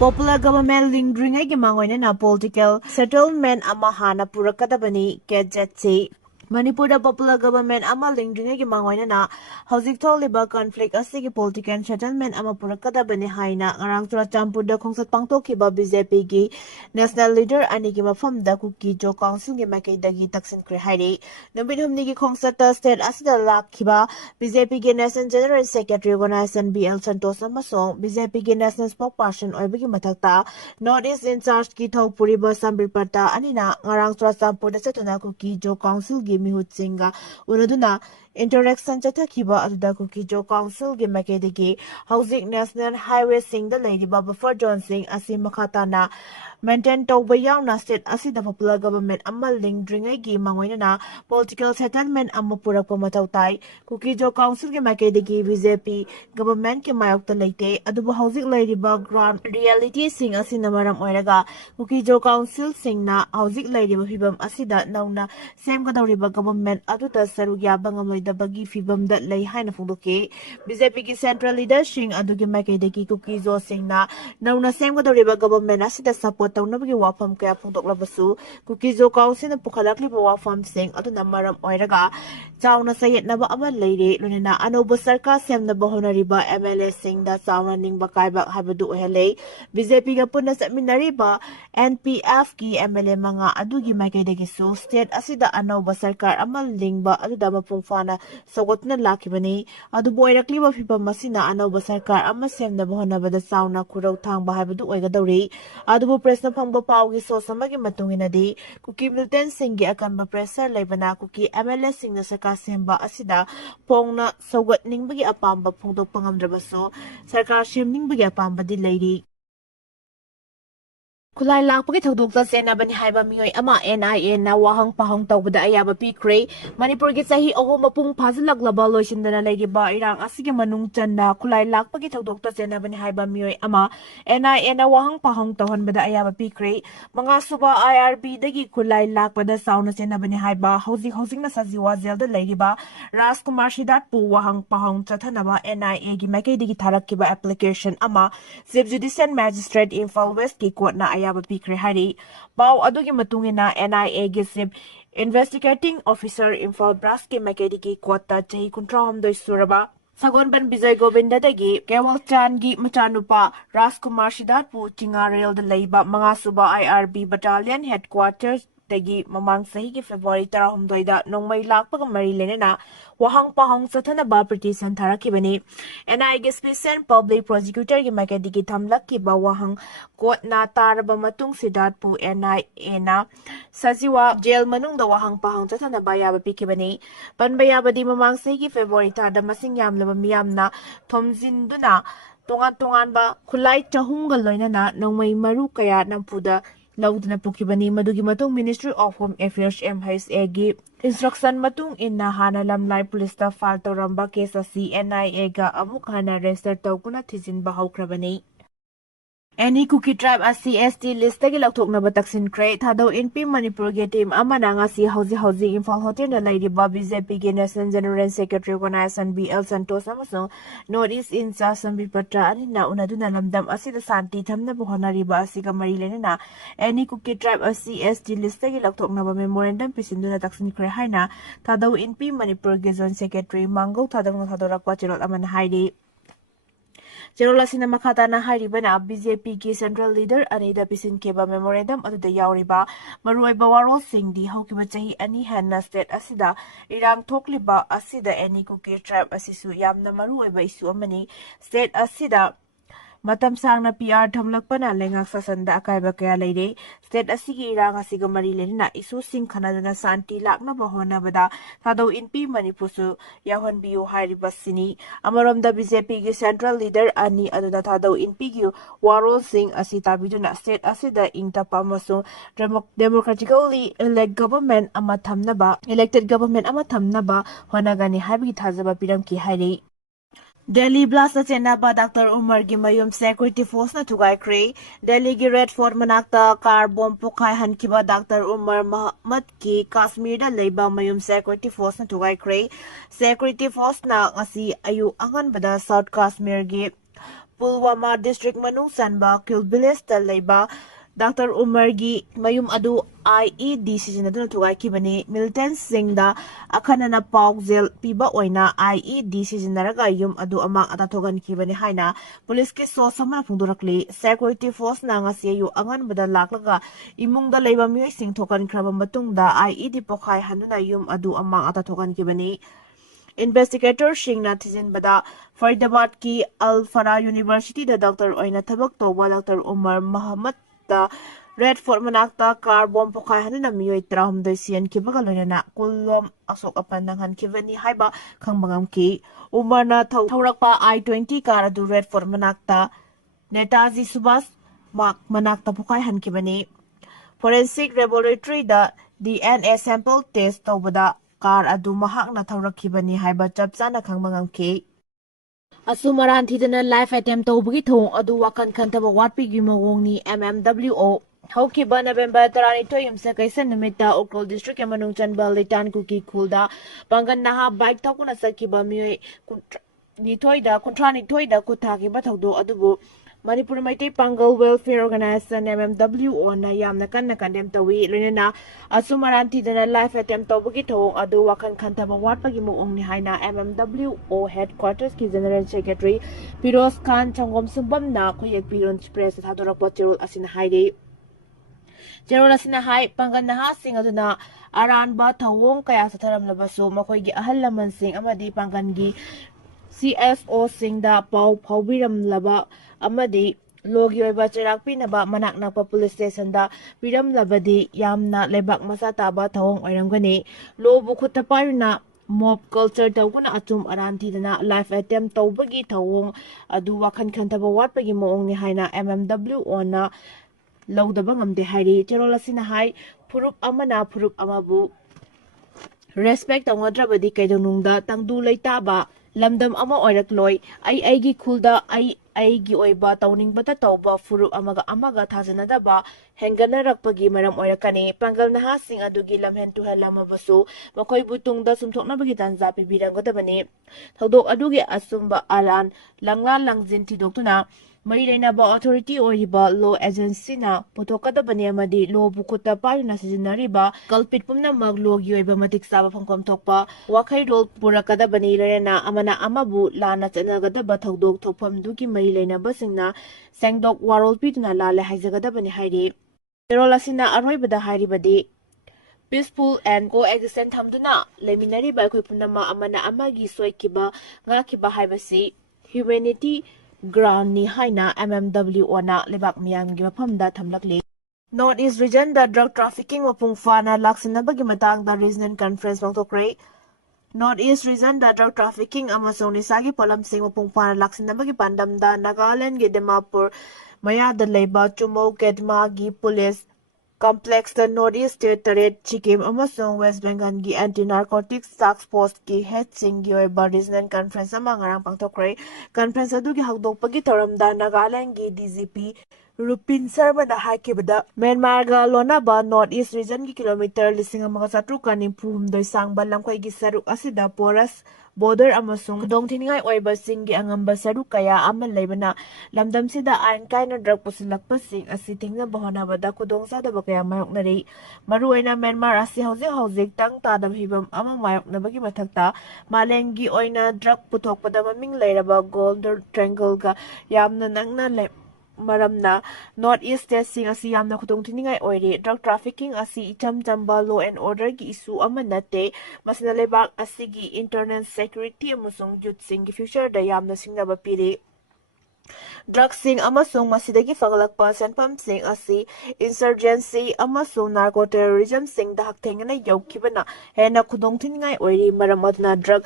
Popular government lingering ay mangoy na political settlement ama hana purakadabani Kejetse. Manipur popular government ama lingring ay mangoy na hauzik tholiba conflict asigi political settlement ama purakadabani haina ngarang Churachandpur khongsat pangtokhiba BJP gi national leader anigi mafamda Kuki Jo council gi makaidagi taksinkhre hairi numbit humni gi khongsat state asida lakhiba BJP gi national general secretary organization BL Santos amasong BJP gi national spokesperson oibagi mathakta North East in charge ki thopuriba Sambirpata anina ngarang Churachandpur da chatuna Kuki Jo council gi mihut singa unaduna interaction chatakhiba aduda Kuki Jo council gi makedagi hauzik national highway singda leidiba buffer zone sing asi makhatana maintain tawba yauna state asida popular government amma lingdringai gi mangoina political settlement amma purakpa matautai Kuki Jo council gi makedagi BJP government ki mayokta leite adubu hauzik leidiba ground reality sing asina maram oiraga Kuki Jo council singna hauzik leidiba fibam asida nauna semgadawriba government aduda sarug yaba ngamloidabagi fibamda lei haina phongdoke BJP ki central leader sing adugi makaidagi Kuki Jo singna nauna semgadawriba government asida support tawnabagi wafam kaya phongdoklabasu Kuki Jo council na pukhalakliba wafam sing aduna maram oiraga chauna sayetnaba ama leire lunena anoba sarkar semnaba honariba MLA singda chauna ningba kaiba habadu ohelei BJP ga punna satminariba NPF ki MLA manga adugi makaidagi su state asida anoba sarkar ama lingba aduda mapung fana sogotna lakibani adu boirakliba fibam masina anoba sarkar ama semnaba honabada chauna khurau thangba habadu oigadawri adubu presna phangba pawgi sosamagi matunginadi Kuki Milton Singh akanba pressure leibana Kuki MLA singna Sakar Semba asida pongna sogatningbagi apamba phongdokpa ngamdrabaso sarkar semningbagi apambadi leiri Kulai lakpagi thawdokta senabani haiba mioi ama NIA na wahang pahang tawbada ayaba pikre Manipur gi sahi ahom mapung phazalaklaba loisindana leiriba irang asigi manung channa kulai lakpagi thawdokta senabani haiba mioi ama NIA na wahang pahang tawhanbada ayaba pikre manga suba IRB dagi kulai lakpada sauna senabani haiba hojing na sajiwa jelda leiriba Rajkumar Sidat pu wahang pahang chathanaba NIA gi makaidagi tharakkiba application ama Chief Judicial Magistrate Imphal West ki court na ayaba pikre hari pau adugi matungina NIA gi Chief Investigating Officer Imphal Brass ki makedi kota chahi 13 suraba Sagonban Bijay Govinda dagi Kewal Chan gi machanupa Rajkumar Sidat pu Tingarel da leiba mga suba IRB Battalion Headquarters dagi mamang sahi ki February 13 da nongmai lakpaga mari lenena wahang pahang sathanaba petition tharakibani NIA gi Special Public Prosecutor gi makedi gi thamlak ki ba wahang court na taraba matung Sidat pu NIA na sajiwa jail manung da wahang pahang sathanaba yaba pikibani panbayabadi mamang sahi ki February ta da masing yamlaba miyamna thomjinduna tongan ba khulai chahunga loinana nongmai maru kaya nampuda laudna pukibani madugi matung Ministry of Home Affairs MHA gi instruction matung inna hana lamlai police ta file tawramba case asi NIA ga amuk hana register tawkuna thijinba haukrabani Any Kuki tribe as CST list tagi lauthoknaba taksinkhre Thadou NP Manipur ge team amana ngasi hauji Imphal hotel na leiriba BJP ge National General Secretary Organization BL Santos amasong North East in Sambirpata anina unaduna lamdam asida santi thamna honariba asiga mari lenena Any Kuki tribe as CST list tagi lauthoknaba memorandum pisinduna taksinkhre haina Thadou NP Manipur ge Zone Secretary Mangau Thadong Thadorakwa chirot amana hairi Cherola sina makata na haribana BJP ki central leader anida pisin keba memorandum aduda yauriba maruaiba warol singdi haukiba chahi ani hanna state asida irang thokliba asida any Kuki tribe asisu yamna maruaiba isu amani state asida matam sangna PR thamlakpana lengak sasanda akaiba kaya leire state asigi irang asiga mari lenina isu sing khanadana santi lakna bahona bada Thadou NP Manipur su yahan biu hariba sini amaramda BJP gi central leader ani aduda Thadou NP gi warol sing asita biduna state asida ingtapa amasung democratically elected government ama thamnaba honagani habi thajaba piram ki hari Delhi Blast Chenaba Dr. Umar Gimayum Security Force na Tugaikre, Delhi gi Red Fort Manakta car bomb Pukai Hankiba Dr. Umar Muhammad ki Kashmir da Leiba Mayum Security Force na Tugaikre, Security Force na ngasi ayu angan bada South Kashmir gi Pulwama District Manung Sanba Kil Village ta leiba Dr. Umargi mayum adu IED sizinaduna thugaikibani militant singda akhanana paukzel piba oina IED sizinaraga yum adu amang atathogan kibani haina police ke so samana phungdurakli security force na ngasi yu angan bada laklaga imungda leiba mioi sing thokan khraba matungda IED pokhai hanuna yum adu amang atathogan kibani Investigator Shingna Tizin Bada Faridabad ki Al Farah University da Dr. Oina Thabak Toba Dr. Umar Muhammad da Red Fort Manakta car bomb pokai hanana miyoi trahum doi sian kibaga loinana kulom asok apandangan kivani haiba khangbangam ki Umar na thaurakpa I-20 car adu Red Fort Manakta Netaji Subas Mak Manakta pokai han kibani Forensic Laboratory da DNA sample test tawbada car adu mahakna thaurakibani haiba chapchana khangmangamki Asumaran thidana life attempt tawbugi thong adu wakan khantaba watpi gi mawongni MMWO Haukiba November 12 yumsa kaisan numita Ukhrul district emanung chanbal litan kuki khulda pangan naha bike thakuna sakiba mioi kontrani thoida kuthagi ba thawdo adubu Manipur MEITEI PANGAL Welfare Organization MMWO na yamna kanna kandem tawi loinana asumaran thidana life attempt tawbugi thong adu wakan khantaba watpagi muong ni haina MMWO headquarters ki general secretary Firoz Khan Changom Sumbam na khuyek piron press thadorakpa cherol asina haide cherol asina hai pangan naha sing aduna aranba thawong kaya satharam labasu makoigi ahal laman sing amadi pangangi CSO singda pau phaubiram laba amadi logi oiba cherak pinaba manak nakpa police station da piram labadi yamna lebak masa taba thawong oiramgani lobu khutta parina mob culture tawguna achum aranti dana life attempt tawbagi thawong adu wakhan khantaba watpagi moong ni haina MMWO na lawdaba ngamde hairi cherol asina hai phurup amana phurup amabu respect tawngadrabadi kaidonungda tangdu leitaba lamdam ama oirakloi aigi khulda aigi oiba tawningbata tawba furup amaga thajanadaba henganarakpagi maram oirakani pangal naha sing adugi lamhen tu halamabasu makoi butungda sumthoknabagi tanza pibirangodabani thodok adugi asumba alan langla langjin tidoktuna mari leina authority oiba law agency na potokadabani amadi law bukuta parina sijinariba culprit pumna maglogi oiba matik saba phangkom thokpa wakhai role purakadabani lena amana amabu lana chanagadaba thodok thokpham dugi mari leina basingna sengdok warol pituna lale haijagadabani hairi role asina aroibada hairibadi peaceful and coexistence thamduna leminari ba khoi punama amana amagi soikiba ngakiba haibasi humanity ground ni haina MMWO na lebak miyamgi mafamda thamlakli North East region da drug trafficking mapung fana laksinabagi matang da regional conference pangtokre North East region da drug trafficking amasong nisagi polam sing mapung fana laksinabagi pandam da Nagaland gi Dimapur maya da leiba chumo kedma gi police complex the Northeast State Target Chikim amasong West Bengal gi anti-narcotics task force ki head singi oiba regional conference ama ngarang pangtokre conference adugi hagdokpagi thoramda Nagaland gi DGP Rupin Sharma na haikibada Myanmar ga lonaba North East region gi kilometer 1,700 sangba lamkhoi gi saruk asida porous border amasung dongthiningai oiba singi angamba saruk kaya aman leibana lamdam sida ain kaina drug pusilakpa sing asi tingna bahona bada kudongsa da bakaya mayoknari maruaina Myanmar asi hauzik tang tadam hibam ama mayoknabagi mathakta malengi oina drug puthokpada maming leiraba golden triangle ga yamna nangna maramna North East State sing asi yamna khudong thiningai oire drug trafficking asi icham chamba law and order gi issue amanate masina lebak asigi internal security amusung youth sing gi future da yamna singnaba piri drug sing amasung masidagi fagalakpa senpam sing asi insurgency amasung narco terrorism sing da hakthengana yaukibana hena khudong thiningai oire maram adna drug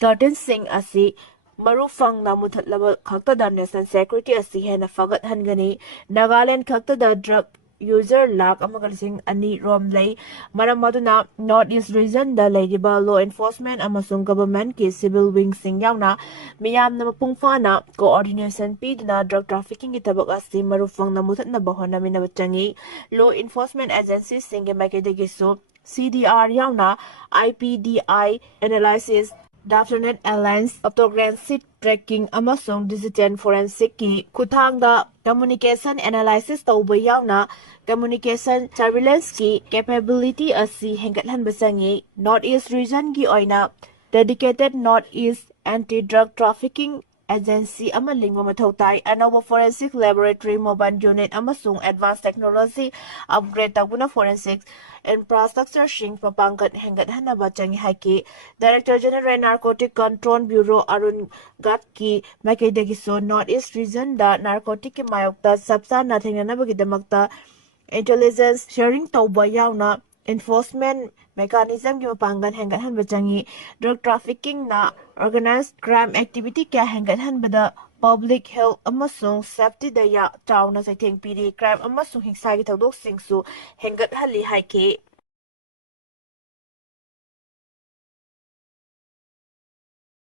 cartel sing asi Marufang na muthatlaba khakta da national security asi hena fagat hangani Nagaland khakta da drug user lak amagalising ani rom lay maram maduna North East region da layriba law enforcement amasung government ki civil wing sing yauna miyam na mapungfana coordination pidna drug trafficking ki tabak asi marufang na muthatna bahona minabachangi law enforcement agencies sing ge makedegi so CDR yauna IPDI analysis Definite Alliance Cryptocurrency Tracking amasung Digital Forensic ki kuthangda Communication Analysis tauba yauna Communication Surveillance ki capability asi hengathanba changi Northeast region ki oina dedicated Northeast Anti-Drug Trafficking Agency ama lingwa mathau tai anova forensic laboratory mobile unit amasung advanced technology upgrade taguna forensic infrastructure shing papangat hengat hanaba changi haiki Director General Narcotic Control Bureau Arun Gatki Makaidagi so Northeast region da narcotic ki mayokta sabsa nathinganabagidamagta intelligence sharing tauba yauna enforcement mechanism ki mapangan hengat hanba changi drug trafficking na organized crime activity kya hengat hanbada public health amasung safety da ya chauna saitheng piri crime amasung hingsa gi thodok singsu hengat hali haike